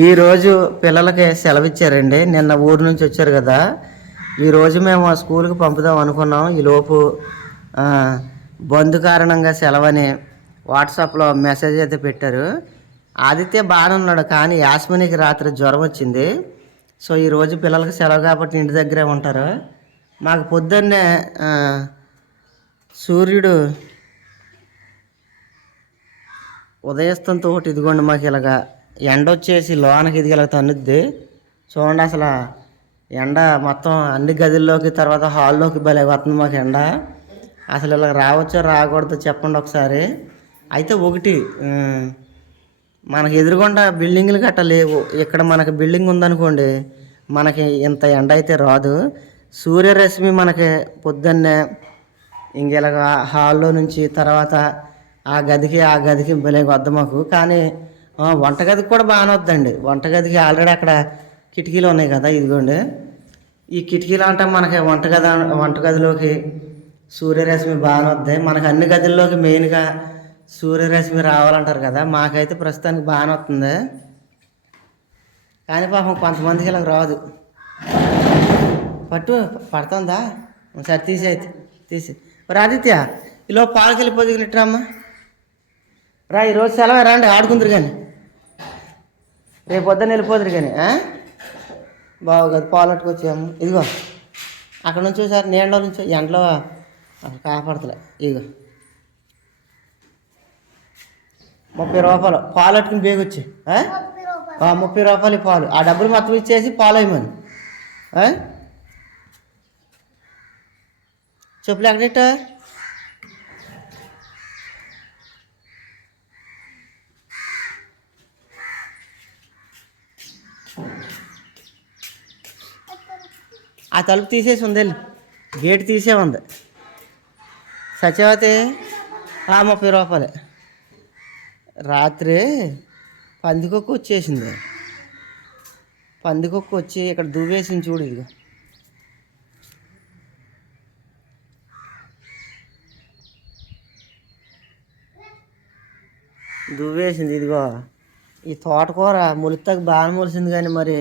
ఈరోజు పిల్లలకి సెలవు ఇచ్చారండి నిన్న ఊరు నుంచి వచ్చారు కదా. ఈరోజు మేము ఆ స్కూల్కి పంపుదాం అనుకున్నాం. ఈలోపు బంధు కారణంగా సెలవని వాట్సాప్లో మెసేజ్ అయితే పెట్టారు. ఆదిత్య బాగానే ఉన్నాడు కానీ యాస్మినికి రాత్రి జ్వరం వచ్చింది. సో ఈరోజు పిల్లలకి సెలవు కాబట్టి ఇంటి దగ్గరే ఉంటారు. మాకు పొద్దున్నే సూర్యుడు ఉదయస్తంతో ఒకటి ఇదిగోండి మాకు ఇలాగా ఎండ వచ్చేసి లోనకి ఇది ఇలా తన్నుద్ది చూడండి అసలు ఎండ మొత్తం అన్ని గదుల్లోకి తర్వాత హాల్లోకి భలే వస్తుంది మాకు ఎండ. అసలు ఇలా రావచ్చో రాకూడదో చెప్పండి ఒకసారి. అయితే ఒకటి మనకి ఎదురుగుండా బిల్డింగ్లు గట్ట లేవు. ఇక్కడ మనకి బిల్డింగ్ ఉందనుకోండి మనకి ఇంత ఎండ అయితే రాదు. సూర్యరశ్మి మనకి పొద్దున్నే ఇంక ఇలాగ హాల్లో నుంచి తర్వాత ఆ గదికి ఆ గదికి భలే వద్ద మాకు. కానీ వంటగదికి కూడా బాగానే వద్దండి. వంటగదికి ఆల్రెడీ అక్కడ కిటికీలు ఉన్నాయి కదా ఇదిగోండి. ఈ కిటికీలు అంటే మనకి వంటగది వంటగదిలోకి సూర్యరశ్మి బాగానే వద్దాయి మనకి అన్ని గదుల్లోకి మెయిన్గా సూర్యరశ్మి రావాలంటారు కదా మాకైతే ప్రస్తుతానికి బాగానే వస్తుంది. కానీ పాపం కొంతమందికి ఇలా రాదు. పట్టు పడుతుందా? సరే తీసి అయితే తీసి మరి ఆదిత్య ఈలో పాలకెళ్ళి వెళ్ళిపోదు ఇట్రమ్మా రా ఈరోజు సెలవు రండి ఆడుకుందరు కానీ. రేపు పొద్దున్న వెళ్ళిపోదురు కానీ బాగుంది పాలట్టుకు పాలట్టుకొచ్చాము ఇదిగో అక్కడ నుంచి సార్ నీళ్ళలో నుంచి ఎండలో అక్కడ కాపాడతలే. ఇదిగో. ముప్పై రూపాయలు పాలు అట్టుకుని బేగొచ్చి ముప్పై రూపాయలు పాలు. ఆ డబ్బులు మొత్తం ఇచ్చేసి పాలు అయ్యమని ఆ? చెప్పులు ఎక్కడెట్టా ఆ తలుపు తీసేసి ఉంది వెళ్ళు. గేట్ తీసే ఉంది. సత్యవతి ముప్పై రూపాయలే. రాత్రి పందికొక్క వచ్చేసింది. పందికొక్క వచ్చి ఇక్కడ దువ్వేసింది చూడు ఇదిగో. దువ్వేసింది ఇదిగో. ఈ తోటకూర మొలుతాకు బాగా మొలిసింది కానీ మరి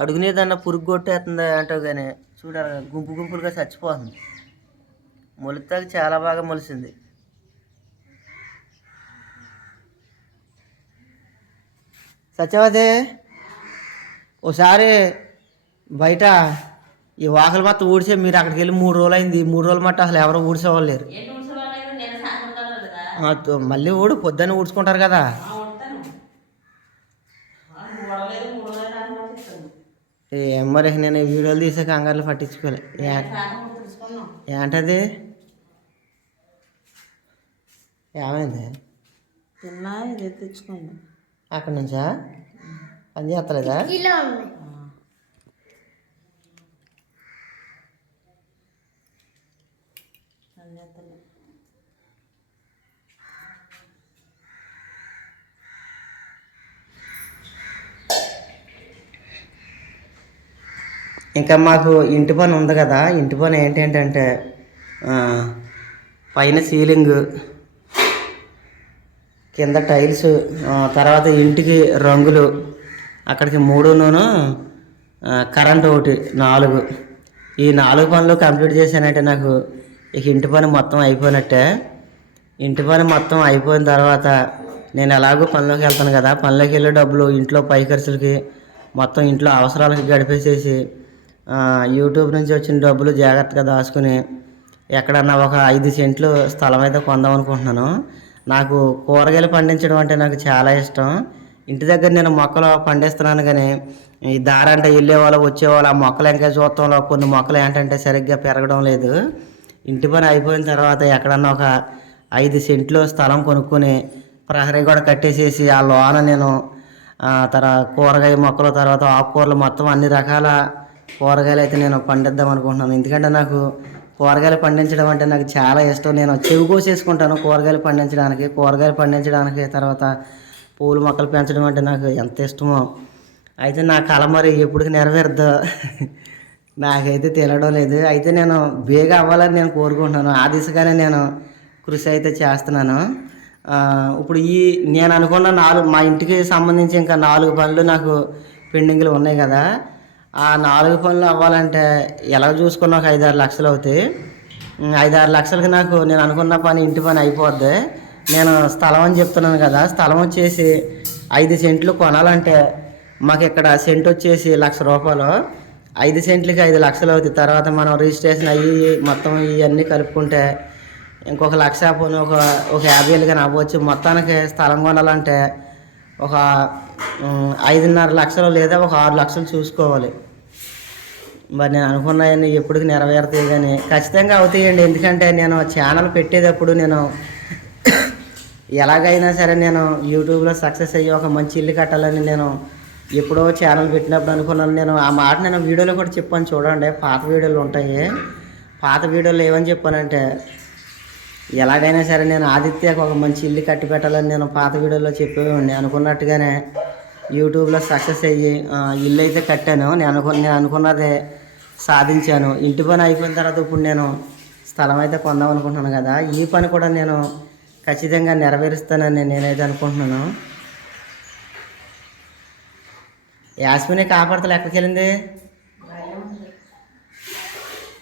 అడుగునేదన్న పురుగు కొట్టేస్తుంది అంటావు కానీ చూడాలి గుంపు గుంపులుగా చచ్చిపోతుంది. మొలుతాకు చాలా బాగా మొలిసింది. సత్యవతి ఓసారి బయట ఈ వాకలు మొత్తం ఊడిసే మీరు అక్కడికి వెళ్ళి మూడు రోజులు అయింది మూడు రోజులు మట్ట అసలు ఎవరు ఊడిసేవాళ్ళు లేరు. మళ్ళీ ఊడు పొద్దున్న ఊడ్చుకుంటారు కదా. మరి నేను వీడియోలు తీసే కంగారులు పట్టించుకోలే. ఏంటది? ఏమైంది? తిన్నా ఇది తెచ్చుకోండి అక్కడి నుంచా? పని చేస్తలేదా? ఇంకా మాకు ఇంటి పని ఉంది కదా ఇంటి పని ఏంటంటే పైన సీలింగ్ కింద టైల్స్ తర్వాత ఇంటికి రంగులు అక్కడికి మూడునూను కరెంట్ ఒకటి నాలుగు. ఈ నాలుగు పనులు కంప్లీట్ చేశానంటే నాకు ఇక ఇంటి పని మొత్తం అయిపోయినట్టే. ఇంటి పని మొత్తం అయిపోయిన తర్వాత నేను ఎలాగో పనిలోకి వెళ్తాను కదా పనిలోకి వెళ్ళే డబ్బులు ఇంట్లో పై ఖర్చులకి మొత్తం ఇంట్లో అవసరాలకి గడిపేసేసి యూట్యూబ్ నుంచి వచ్చిన డబ్బులు జాగ్రత్తగా దాచుకుని ఎక్కడన్నా ఒక ఐదు సెంట్లు స్థలం అయితే కొందాం అనుకుంటున్నాను. నాకు కూరగాయలు పండించడం అంటే నాకు చాలా ఇష్టం. ఇంటి దగ్గర నేను మొక్కలు పండిస్తున్నాను కానీ ఈ దారంటే వెళ్ళేవాళ్ళు వచ్చేవాళ్ళు ఆ మొక్కలు ఇంకా చూడటంలో కొన్ని మొక్కలు ఏంటంటే సరిగ్గా పెరగడం లేదు. ఇంటి పని అయిపోయిన తర్వాత ఎక్కడన్నా ఒక ఐదు సెంట్లు స్థలం కొనుక్కొని ప్రహరీ కూడా కట్టేసేసి ఆ లోన నేను తర్వాత కూరగాయ మొక్కలు తర్వాత ఆకుకూరలు మొత్తం అన్ని రకాల కూరగాయలు అయితే నేను పండిద్దాం అనుకుంటున్నాను. ఎందుకంటే నాకు కూరగాయలు పండించడం అంటే నాకు చాలా ఇష్టం. నేను చెవి కోసేసుకుంటాను కూరగాయలు పండించడానికి. కూరగాయలు పండించడానికి తర్వాత పూల మొక్కలు పెంచడం అంటే నాకు ఎంత ఇష్టమో. అయితే నా కళ మరి ఎప్పుడు నెరవేరుద్దో. నాకైతే తెలియడం లేదు. అయితే నేను బేగా అవ్వాలని నేను కోరుకుంటున్నాను. ఆ దిశగానే నేను కృషి అయితే చేస్తున్నాను. ఇప్పుడు ఈ నేను అనుకున్న నాలుగు మా ఇంటికి సంబంధించి ఇంకా నాలుగు పనులు నాకు పెండింగ్లు ఉన్నాయి కదా. ఆ నాలుగు పనులు అవ్వాలంటే ఎలా చూసుకున్న ఒక ఐదారు లక్షలు అవుతాయి. ఐదారు లక్షలకి నాకు నేను అనుకున్న పని ఇంటి పని అయిపోద్ది. నేను స్థలం అని చెప్తున్నాను కదా స్థలం వచ్చేసి ఐదు సెంట్లు కొనాలంటే మాకు ఇక్కడ సెంట్ వచ్చేసి లక్ష రూపాయలు. ఐదు సెంట్లకి ఐదు లక్షలు అవుతాయి. తర్వాత మనం రిజిస్ట్రేషన్ అయ్యి మొత్తం ఇవన్నీ కలుపుకుంటే ఇంకొక లక్ష పోనీ ఒక ఒక యాభై వేలు కానీ అవ్వచ్చు. మొత్తానికి స్థలం కొనాలంటే ఒక ఐదున్నర లక్షలు లేదా ఒక ఆరు లక్షలు చూసుకోవాలి. మరి నేను అనుకున్నాయని ఎప్పుడు నెరవేరుతాయి కానీ ఖచ్చితంగా అవుతాయండి. ఎందుకంటే నేను ఛానల్ పెట్టేటప్పుడు నేను ఎలాగైనా సరే నేను యూట్యూబ్లో సక్సెస్ అయ్యి ఒక మంచి ఇల్లు కట్టాలని నేను ఎప్పుడో ఛానల్ పెట్టినప్పుడు అనుకున్నాను. నేను ఆ మాట నేను వీడియోలో కూడా చెప్పాను. చూడండి పాత వీడియోలు ఉంటాయి. పాత వీడియోలు ఏమని చెప్పానంటే ఎలాగైనా సరే నేను ఆదిత్యకు ఒక మంచి ఇల్లు కట్టి పెట్టాలని నేను పాత వీడియోలో చెప్పేవాడిని. అనుకున్నట్టుగానే యూట్యూబ్లో సక్సెస్ అయ్యి ఆ, ఇల్లు అయితే కట్టాను. నేను అనుకు నేను అనుకున్నదే సాధించాను. ఇంటి పని అయిపోయిన తర్వాత ఇప్పుడు నేను స్థలం అయితే కొందాం అనుకుంటున్నాను కదా. ఈ పని కూడా నేను ఖచ్చితంగా నెరవేరుస్తానని నేనైతే అనుకుంటున్నాను. యాస్మిని కాపాడతలు ఎక్కడికి వెళ్ళింది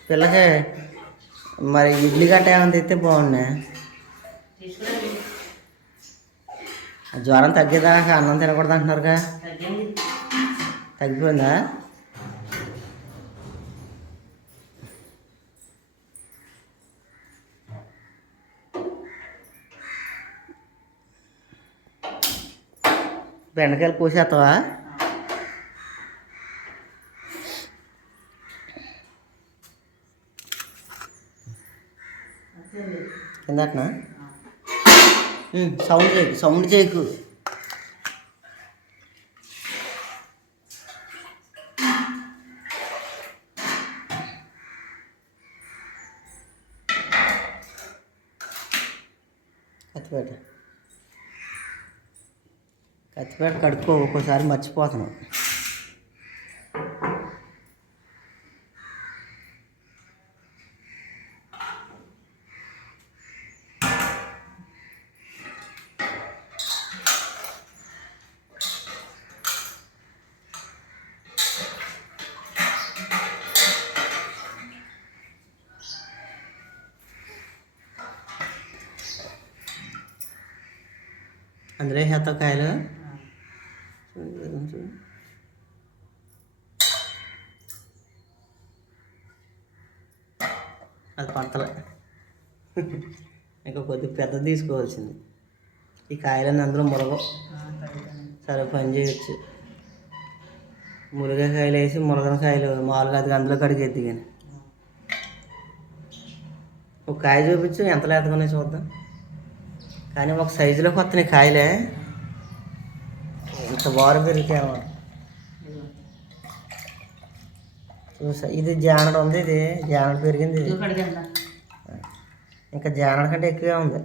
పిల్లకి మరి ఇడ్లీ గట్ట ఏమైనా తెస్తే బాగుండే? జ్వరం తగ్గేదాకా అన్నం తినకూడదు అంటున్నారుగా. తగ్గిపోయిందా? బెండకాయలు కోసేస్తావా? కిందటనా సౌండ్ చేయకు సౌండ్ చేయకు. అతిపేట కత్తిపేట కడుక్కో ఒక్కోసారి మర్చిపోతున్నాం అందులో వేసేస్తావు కాయలు అది పంటలే. ఇంకా కొద్దిగా పెద్దది తీసుకోవాల్సింది. ఈ కాయలన్నీ అందులో మురగవు. సరే పని చేయొచ్చు. మునగకాయలు వేసి మునగన కాయలు మామూలుగా అది అందులో కడిగేద్ది కానీ. ఒక కాయ చూపించు ఎంత లేతగానే చూద్దాం. కానీ ఒక సైజులోకి వస్తున్నాయి కాయలే. ఇంత బారు పెరుగుతాయి అన్నమాట చూసా ఇది జానడు ఉంది ఇది జానడు పెరిగింది ఇది. ఇంకా జానడు కంటే ఎక్కువే ఉంది.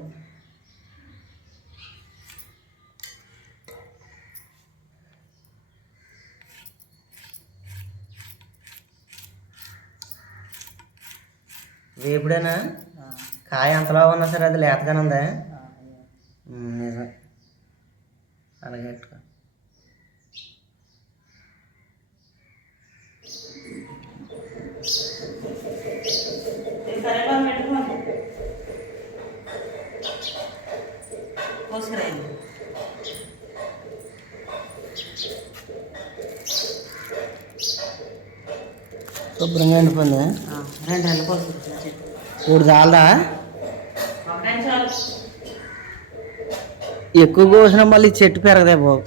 వేపుడేనా? కాయ అంతలా ఉన్నా సరే అది లేతగానే ఉందా. నిజం అలాగే శుభ్రంగా ఎండిపోయింది? రెండు ఇప్పుడు చాలదా? ఎక్కువ కోసినా మళ్ళీ చెట్టు పెరగదే బాబు.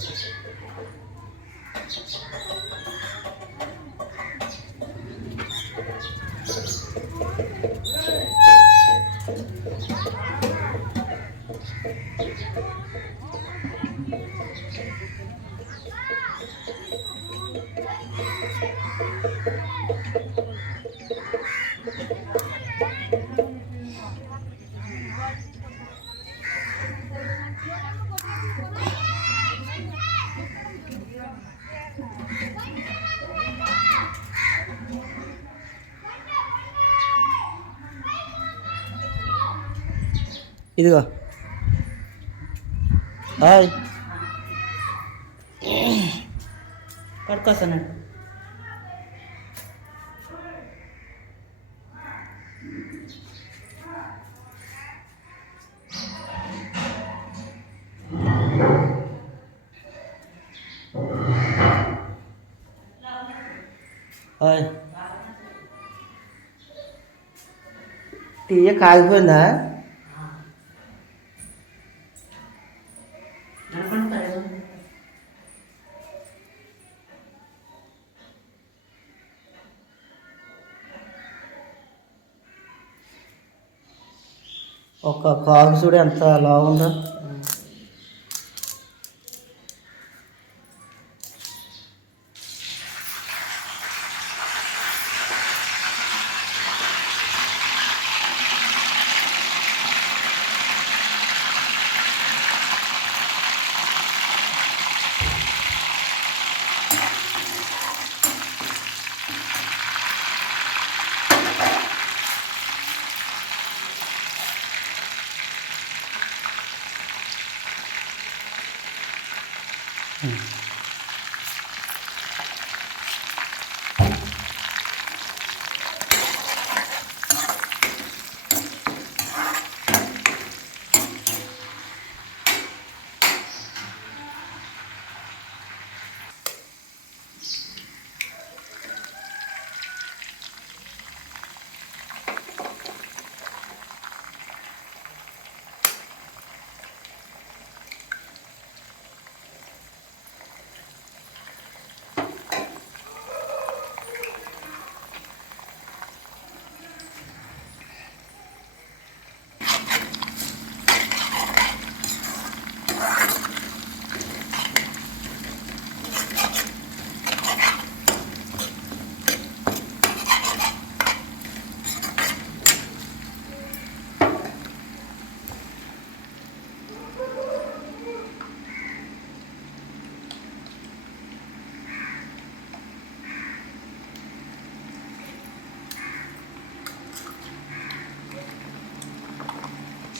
ఇదిగో హాయ్ పడుకోసానండి హాయ్ టీ కాగిపోయిందా ఒక కాగు చూడు ఎంత లావు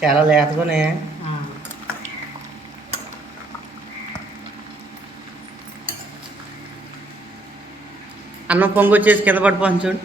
చాలా లేతగానే. అన్నం పొంగు వచ్చేసి కింద పడిపోను చూడు.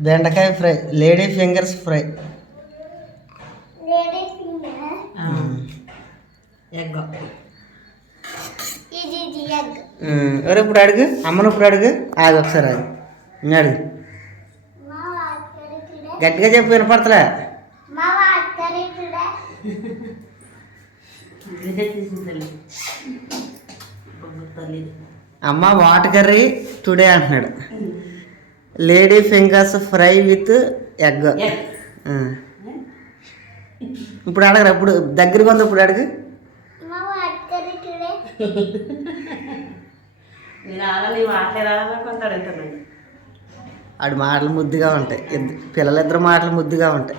బెండకాయ fry lady fingers fry. Egg. ఎవరు ఇప్పుడు అడుగు. అమ్మను ఇప్పుడు అడుగు. ఆగు ఒకసారి ఆగు. ఇంకా అడుగు. గట్టిగా చెప్పు వినపడతలే. అమ్మ వాట్ కర్రీ టుడే అంటున్నాడు. Lady fingers fry with egg. ఇప్పుడు అడగరా ఇప్పుడు దగ్గరగా ఉంది ఇప్పుడు అడుగు. ఆడి మాటలు ముద్దుగా ఉంటాయి. పిల్లలిద్దరు మాటలు ముద్దుగా ఉంటాయి.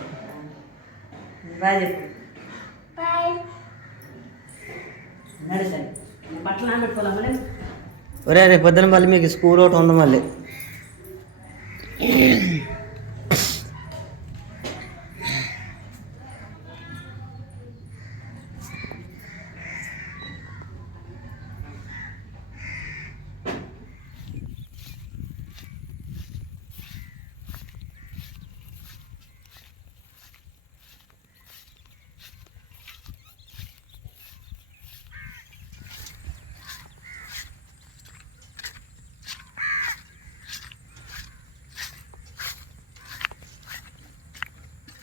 ఒరే రేపు పొద్దున మళ్ళీ మీకు స్కూల్ ఒకటి ఉంది మళ్ళీ.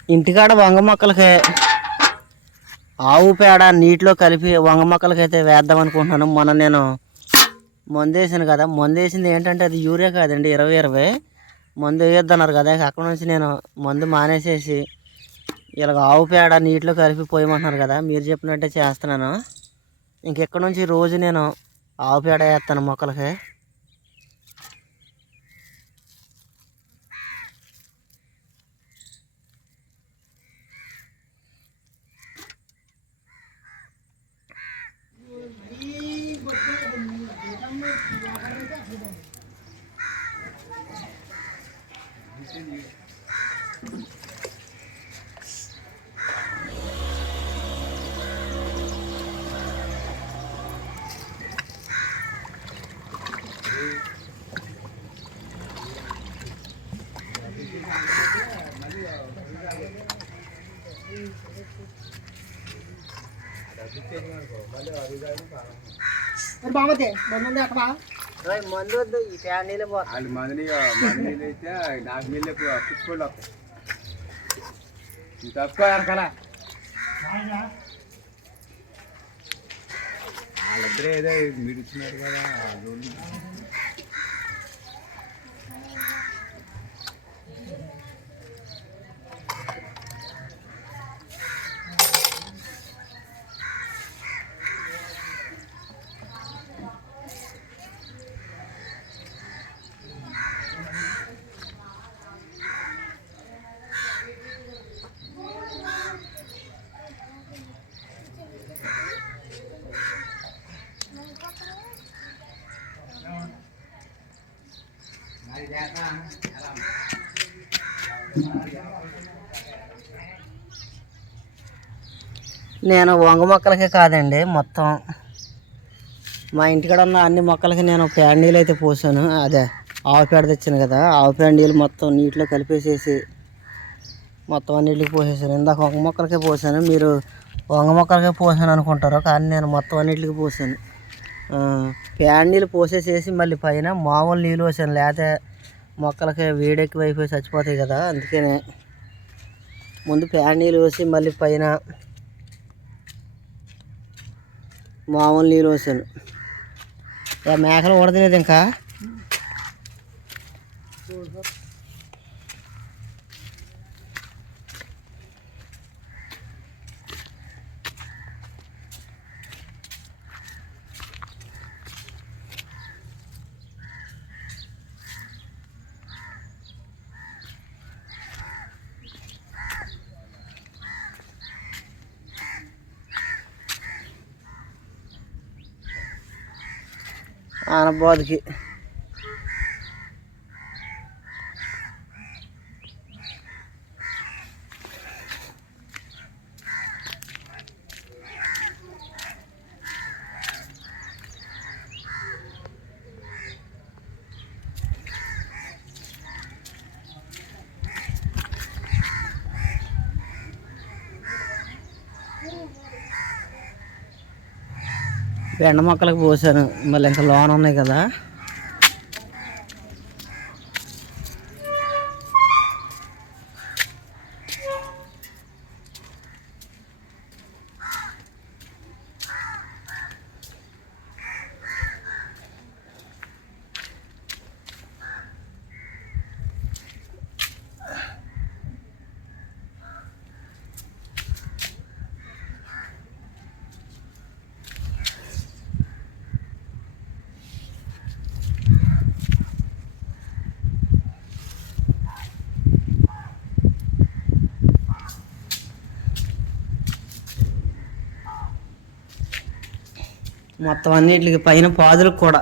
ఇంటికాడ వంగ మొక్కలకి ఆవు పేడ నీటిలో కలిపి వంగ మొక్కలకి అయితే వేద్దాం అనుకుంటున్నాను. మొన్న నేను మందు వేసాను కదా. మందు వేసింది ఏంటంటే అది యూరియా కాదండి ఇరవై ఇరవై. మందు వేయొద్దన్నారు కదా. అక్కడ నుంచి నేను మందు మానేసేసి ఇలాగ ఆవు పేడ నీటిలో కలిపి పోయమంటున్నారు కదా. మీరు చెప్పినట్టే చేస్తున్నాను. ఇంకెక్కడ నుంచి రోజు నేను ఆవు పేడ వేస్తాను మొక్కలకి. మందు వద్దు ఈ పేడ నీళ్ళు పో వాళ్ళు మందిని మందిని అయితే నాకు మిల్లి పుచ్చుకోళ్ళు వస్తాయి. తక్కువ వెనకాల వాళ్ళిద్దరే ఏదో మీరు ఇచ్చినారు కదా నేను వంగ మొక్కలకే కాదండి మొత్తం. మా ఇంటికాడ ఉన్న అన్ని మొక్కలకి నేను ప్యాండీలు అయితే పోసాను. అదే ఆవు పేడ తెచ్చాను కదా ఆవు ప్యాండీలు మొత్తం నీటిలో కలిపేసేసి మొత్తం అన్నిటికి పోసేసాను. ఇందాక వంగ మొక్కలకే పోసాను మీరు వంగ మొక్కలకే పోసాను అనుకుంటారు కానీ నేను మొత్తం అన్నిటికి పోసాను. ఆ, నీళ్ళు పోసేసేసి మళ్ళీ పైన మామూలు నీళ్ళు పోసాను లేకపోతే మొక్కలకి వేడెక్కువ అయిపోయి చచ్చిపోతాయి కదా అందుకనే. ముందు పేడ నీళ్ళు పోసి మళ్ళీ పైన మామూలు నీళ్ళు పోసాను. మేకలు ఉడతలేదు ఇంకా? 我的去。బెండ మొక్కలకు పోసాను. మళ్ళీ ఇంకా లోన్ ఉన్నాయి కదా. మొత్తం అన్నిటికి పైన పాదులకు కూడా.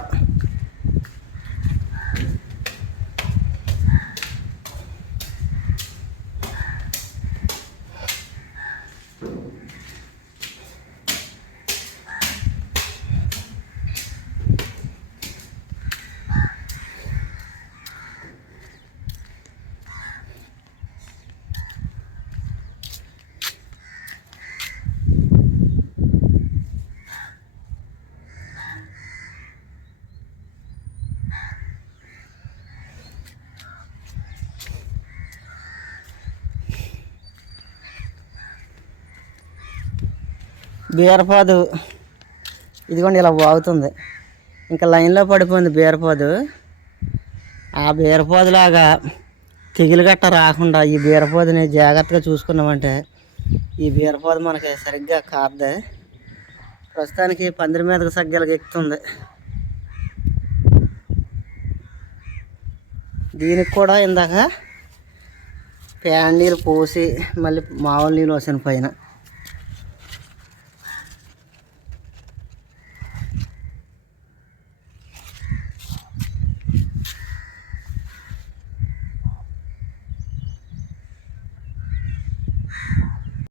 బీరపాదు. ఇదిగోండి ఇలా బాగుతుంది ఇంకా లైన్లో పడిపోయింది బీరపాదు. ఆ బీరపాదులాగా తెగులు గట్ట రాకుండా ఈ బీరపాదుని జాగ్రత్తగా చూసుకున్నామంటే ఈ బీరపాదు మనకి సరిగ్గా కాదు ప్రస్తుతానికి పందిరి మీదకు సగ్గలకి ఎక్కుతుంది. దీనికి కూడా ఇందాక ప్యాన్ నీళ్ళు పోసి మళ్ళీ మామూలు నీళ్ళు పోసాను పైన.